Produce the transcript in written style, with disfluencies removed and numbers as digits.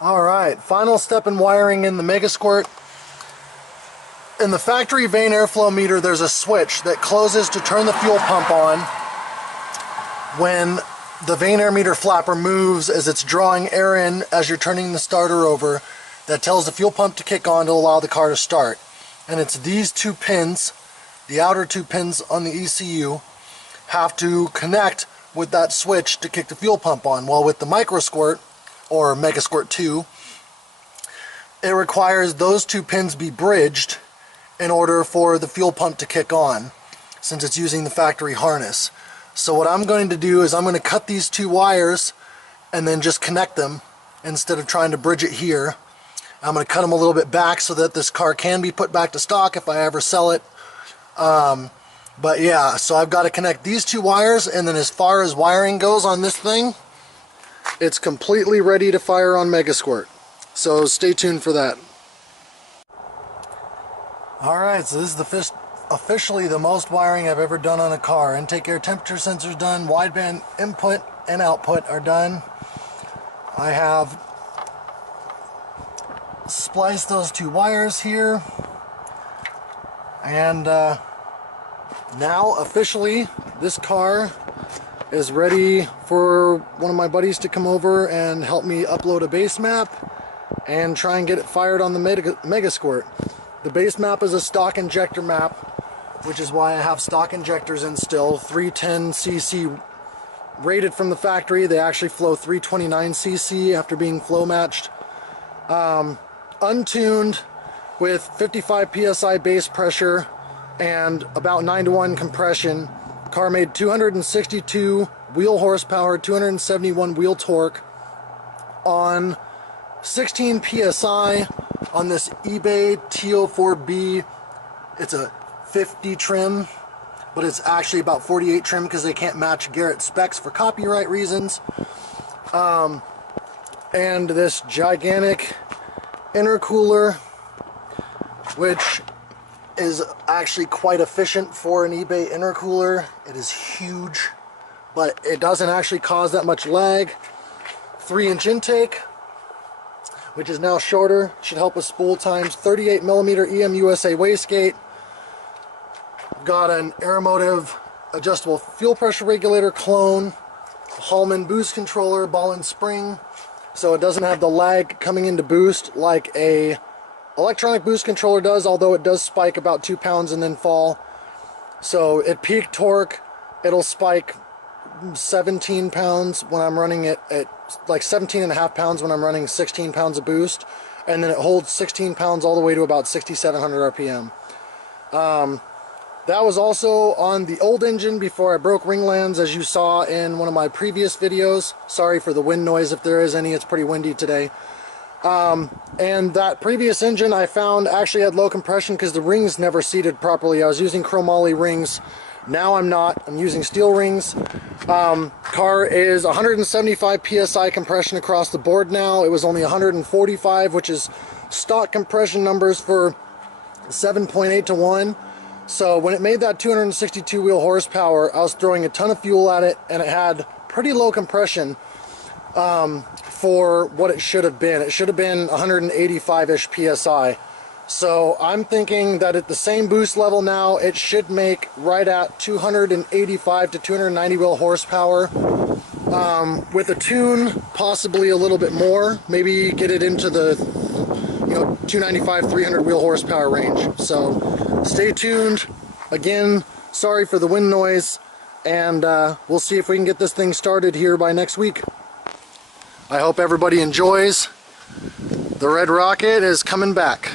Alright, final step in wiring in the Megasquirt. In the factory vane airflow meter, there's a switch that closes to turn the fuel pump on when the vane air meter flapper moves as it's drawing air in as you're turning the starter over. That tells the fuel pump to kick on to allow the car to start. And it's these two pins, the outer two pins on the ECU, have to connect with that switch to kick the fuel pump on. Well, with the Microsquirt, or Megasquirt 2, it requires those two pins be bridged in order for the fuel pump to kick on, since it's using the factory harness. So what I'm going to do is I'm going to cut these two wires and then just connect them instead of trying to bridge it here. I'm going to cut them a little bit back so that this car can be put back to stock if I ever sell it. But yeah, so I've got to connect these two wires, and then as far as wiring goes on this thing, it's completely ready to fire on Megasquirt. So stay tuned for that. Alright, so this is officially the most wiring I've ever done on a car. Intake air temperature sensors done, wideband input and output are done. I have spliced those two wires here, and now officially this car is ready for one of my buddies to come over and help me upload a base map and try and get it fired on the Megasquirt. The base map is a stock injector map, which is why I have stock injectors in still. 310cc rated from the factory. They actually flow 329cc after being flow matched. Untuned with 55 psi base pressure and about 9:1 compression. Car made 262 wheel horsepower, 271 wheel torque on 16 psi on this eBay T04B. It's a 50 trim, but it's actually about 48 trim because they can't match Garrett specs for copyright reasons. And this gigantic intercooler, which is actually quite efficient for an eBay intercooler. It is huge, but it doesn't actually cause that much lag. 3-inch intake, which is now shorter, should help with spool times. 38mm EM USA wastegate. Got an Aeromotive adjustable fuel pressure regulator clone, Hallman boost controller, ball and spring, so it doesn't have the lag coming into boost like a electronic boost controller does, although it does spike about 2 pounds and then fall. So at peak torque, it'll spike 17 pounds when I'm running it at like 17.5 pounds when I'm running 16 pounds of boost, and then it holds 16 pounds all the way to about 6,700 RPM. That was also on the old engine before I broke ringlands, as you saw in one of my previous videos. Sorry for the wind noise if there is any, it's pretty windy today. And that previous engine I found actually had low compression because the rings never seated properly. I was using chromoly rings. Now I'm not. I'm using steel rings. Car is 175 psi compression across the board now. It was only 145, which is stock compression numbers for 7.8 to 1. So when it made that 262 wheel horsepower, I was throwing a ton of fuel at it, and it had pretty low compression for what it should have been. It should have been 185-ish psi. So I'm thinking that at the same boost level now, it should make right at 285 to 290 wheel horsepower. With a tune, possibly a little bit more. Maybe get it into the 295, 300 wheel horsepower range. So stay tuned. Again, sorry for the wind noise, and we'll see if we can get this thing started here by next week. I hope everybody enjoys. The Red Rocket is coming back.